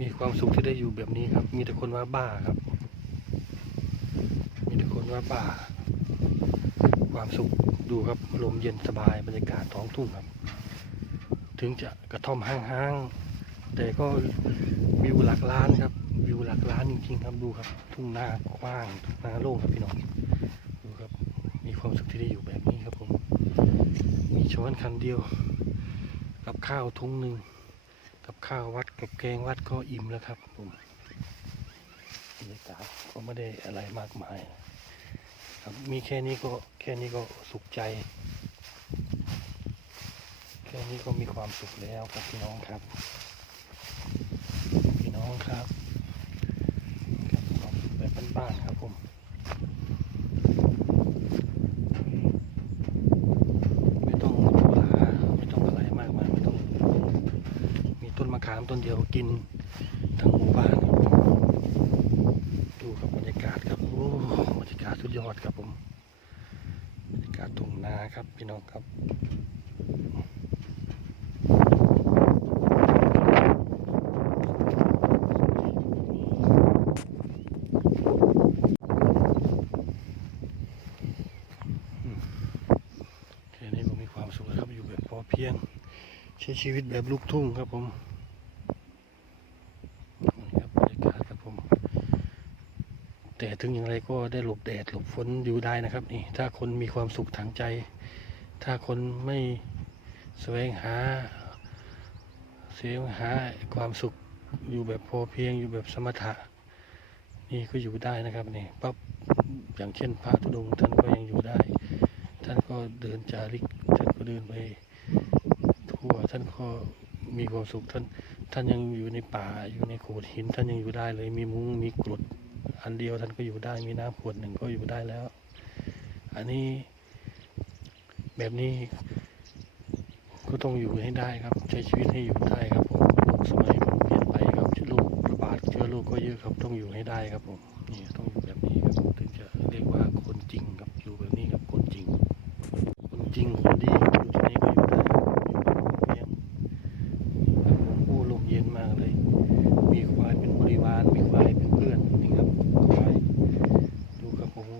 มีความสุขที่ได้อยู่แบบนี้ครับ มีแต่คนว่าบ้าครับ มีแต่คนว่าบ้า ความสุขดูครับลมเย็นสบายบรรยากาศท้องทุ่งครับ ถึงจะกระท่อมห้างๆ แต่ก็วิวหลักล้านครับ วิวหลักล้านจริงๆครับดูครับ ทุ่งนากว้างทุ่งนาโล่งครับพี่น้องดูครับ มีความสุขที่ได้อยู่แบบนี้ครับผม มีช้อนคันเดียว กับข้าวทุ่งหนึ่งกับข้าววัด กับแกงวัดก็อิ่มแล้วครับผมบรรยากาศก็ไม่ได้อะไรมากมายครับมีแค่นี้ก็แค่นี้ก็สุขใจ แค่นี้ก็มีความสุขแล้วครับพี่น้องครับ พี่น้องครับครับความสุขแบบบ้านๆครับผม ไม่ต้องหรูหราไม่ต้องอะไรมากมายไม่ต้อง มี ต้นเดียวกินทั้งหมู่บ้านครับดูครับบรรยากาศครับโอ้บรรยากาศสุดยอดครับผมบรรยากาศทุ่งนาครับ พี่น้องครับแค่นี้ก็มีความสุขแล้วครับอยู่แบบพอเพียงใช้ชีวิตแบบลูกทุ่งครับผมนี่ครับบรรยากาศครับผม แต่ ถึงอย่างไรก็ได้หลบแดดหลบฝนอยู่ได้นะครับนี่ถ้าคนมีความสุขทางใจ ถ้าคนไม่แสวงหาแสวงหาความสุขอยู่แบบพอเพียงอยู่แบบสมถะ นี่ก็อยู่ได้นะครับนี่ปั๊บอย่างเช่นพระธุดงค์ท่านก็ยังอยู่ได้ ท่านก็เดินจาริกท่านก็เดินไปทั่วท่านก็มีความสุขท่านท่านยังอยู่ในป่าอยู่ในโขดหินท่านยังอยู่ได้เลยมีมุ้งมีกรด อันเดียวท่านก็อยู่ได้ มีน้ำขวดหนึ่งก็อยู่ได้แล้ว อันนี้แบบนี้ก็ต้องอยู่ให้ได้ครับ ใช้ชีวิตให้อยู่ได้ครับผมโลกสมัยมันเปลี่ยนไปครับโรคระบาดเชื้อโรคก็เยอะครับ ต้องอยู่ให้ได้ครับผมนี่ต้องอยู่แบบนี้ครับถึงจะเรียกว่าคนจริงครับอยู่แบบนี้ครับคนจริง คนจริงคนดีครับอยู่ที่นี่ก็อยู่ได้ครับอยู่แบบพอเพียงครับผมโอ้ลมเย็นมากเลย มีควายเป็นบริวาร มีควายเป็นเพื่อนนี่ครับควายดูครับโอ้โห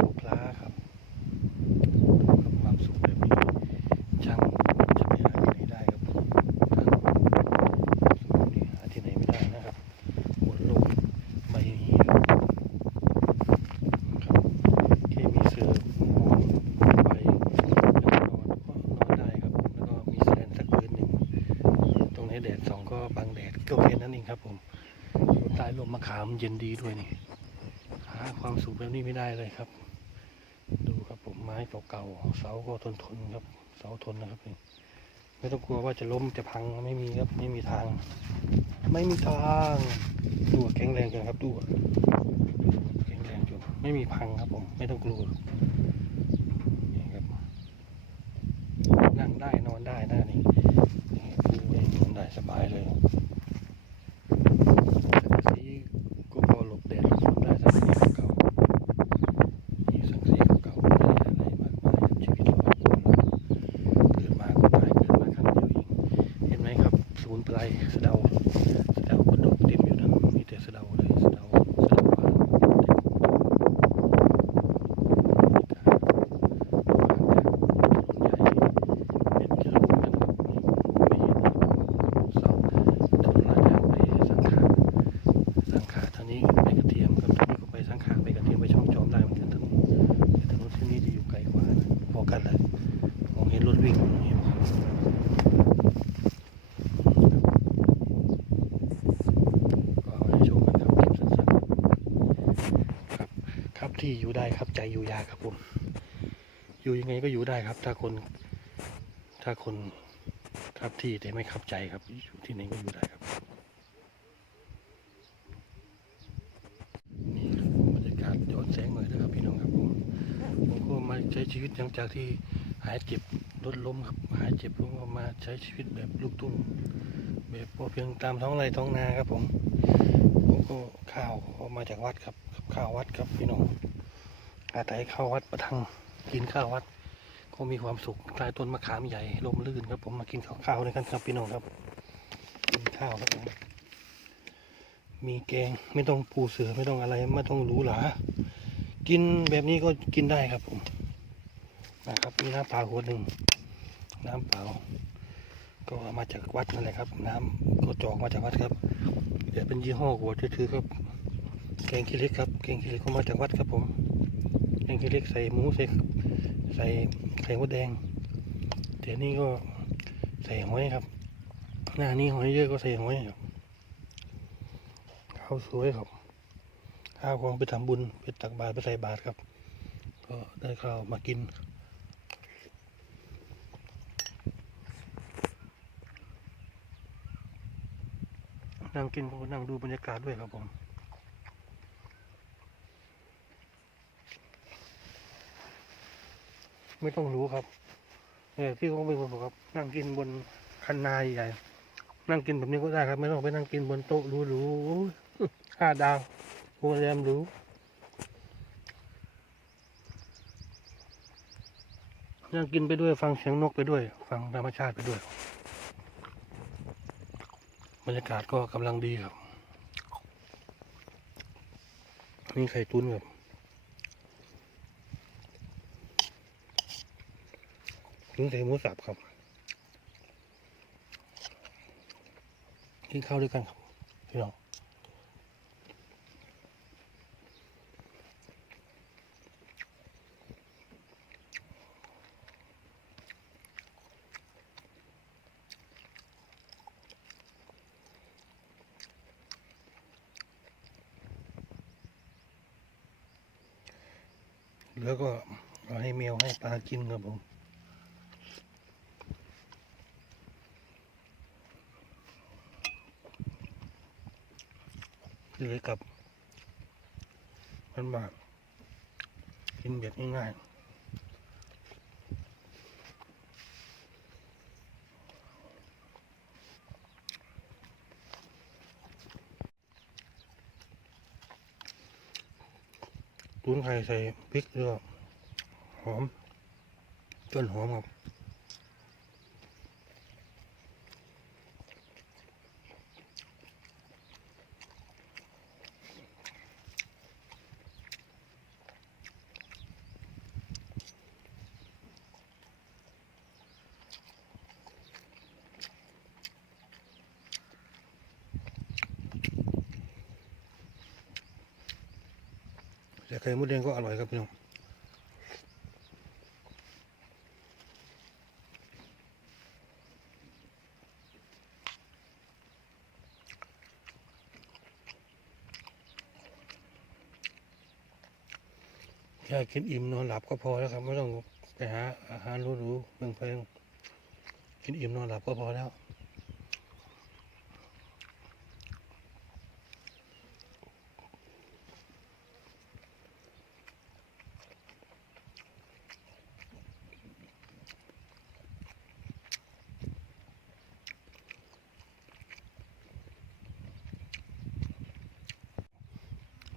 ถูกล้าครับดูครับความสุขแบบนี้ช่างจะไปหาที่ไหนได้ครับผมท่านความสุขแบบนี้หาที่ไหนไม่ได้นะครับบนโลกใบนี้ครับครับแค่มีเสือหมอนใบแล้วก็นอนก็นอนได้ครับ แล้วก็มีแสลนสักพื้นหนึ่ง ตรงไหนแดด สองก็บังแดดก็แค่นั้นเองครับผมอยู่ใต้ลมมะขามเย็นดีด้วยนี่หาความสุขแบบนี้ไม่ได้เลยครับ ดูครับผมไม้เก่าๆเสาก็ทนทนๆครับ เสาทนนะครับนี่ไม่ต้องกลัวว่าจะล้มจะพังไม่มีครับไม่มีทาง ไม่มีทางดูแข็งแรงกันครับดูแข็งแรงจนไม่มีพังครับผมไม่ต้องกลัว ስለ አሁን ስለ አሁን ነው የሚሆነው ስለ አሁን ที่อยู่ได้ครับ ใจอยู่ยากครับผม อยู่ยังไงก็อยู่ได้ครับ ถ้าคน ถ้าคนครับที่แต่ไม่ขับใจครับ อยู่ที่ไหนก็อยู่ได้ครับนี่บรรยากาศย้อนแสงหน่อยนะครับพี่น้องครับผมผมก็มาใช้ชีวิตหลังจากที่หายเจ็บรถล้มครับหายเจ็บผมก็มาใช้ชีวิตแบบลูกทุ่งแบบพอเพียงตามท้องไร่ท้องนาครับผมผมก็ข้าวก็มาจากวัดครับข้าววัดครับพี่น้อง อาศัยข้าวัดประทังกินข้าววัด ก็มีความสุขใต้ต้นมะขามใหญ่ลมลื่นครับผมมากินข้าวๆด้วยกันครับพี่น้องครับมีข้าวครับผมมีแกงไม่ต้องปูเสือไม่ต้องอะไรไม่ต้องหรูหรากินแบบนี้ก็กินได้ครับผมนะครับมีน้ำเปล่าขวดหนึ่งน้ำเปล่า ก็มาจากวัดนั่นแหละครับ น้ำก็จอกมาจากวัดครับเดี๋ยวเป็นยี่ห้อหัวถือๆครับ แกงขี้เล็กครับแกงขี้เล็กก็มาจากวัดครับผม แกงขี้เล็กใส่หมูใส่ใส่ไข่มดแดงเดี๋ยวนี้ก็ใส่หอยครับ หน้านี้หอยเยอะก็ใส่หอยครับข้าวสวยครับข้าวของไปทำบุญไปตักบาตรไปใส่บาตรครับ ก็ได้ข้าวมากินนั่งกินก็นั่งดูบรรยากาศด้วยครับผม ไม่ต้องรู้ครับเออพี่เขาเป็นคนบอกครับ นั่งกินบนคันนาใหญ่นั่งกินแบบนี้ก็ได้ครับ ไม่ต้องไปนั่งกินบนโต๊ะหรูๆห้าดาวโรงแรมหรูนั่งกินไปด้วยฟังเสียงนกไปด้วย ฟังธรรมชาติไปด้วยบรรยากาศก็กำลังดีครับ นี่ไข่ตุ้นครับ ถึงใส่หมูสับครับกินข้าวด้วยกันครับพี่น้องแล้วก็เอาให้แมวให้ปลากินครับผม เลยกับมันบาทกินแบบง่ายๆตุ้นไข่ใส่พริกด้วยหอมต้นหอมครับ ไข่มดแดงก็อร่อยครับพี่น้องแค่กินอิ่มนอนหลับก็พอแล้วครับ ไม่ต้องไปหาอาหารรูๆเพิ่งเพงกินอิ่มนอนหลับก็พอแล้ว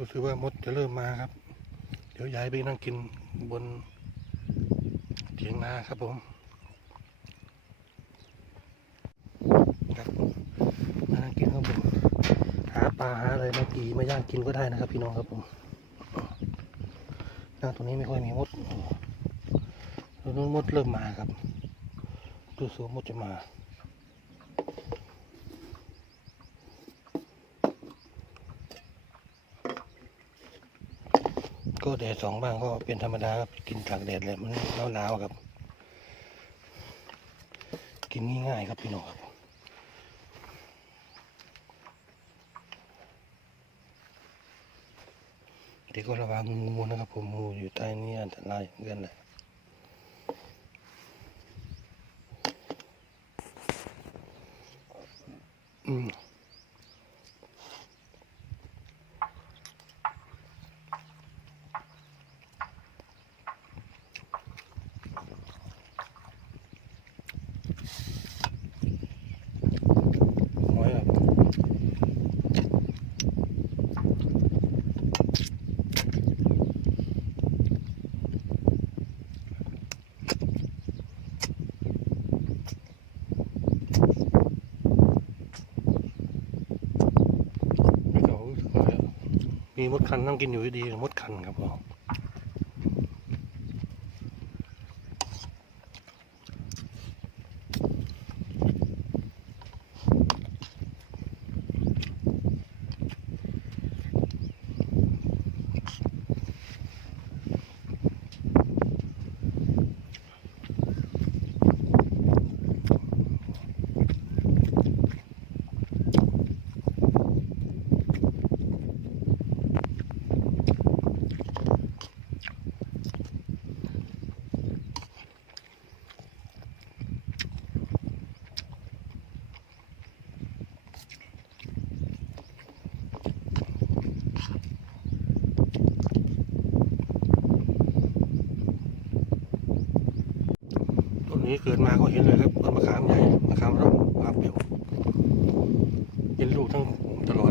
รู้สึกว่ามดจะเริ่มมาครับ เดี๋ยวย้ายไปนั่งกินบนเถียงนาครับผมครับมานั่งกินครับผมหาปลาหาอะไรมากีมาย่างกินก็ได้นะครับ พี่น้องครับผมนั่งตรงนี้ไม่ค่อยมีมดตรงนู้นมดเริ่มมาครับดูสูมดจะมา ก็แดดสองบ้างก็เป็นธรรมดาครับกินตากแดดเลยมันหนาวๆครับ กินง่ายๆครับพี่น้องครับเด็กก็ระวังงูนะครับ ผมงูอยู่ใต้นี้อันตรายเหมือนกันเลยอืมน้อยครับ มีมดคันนั่งกินอยู่ดีมดคันครับผม นี้เกิดมาก็เห็นเลยครับต้นมะขามใหญ่มะขามร่องมะขามเปรี้ยวเป็นลูกทั้งตลอด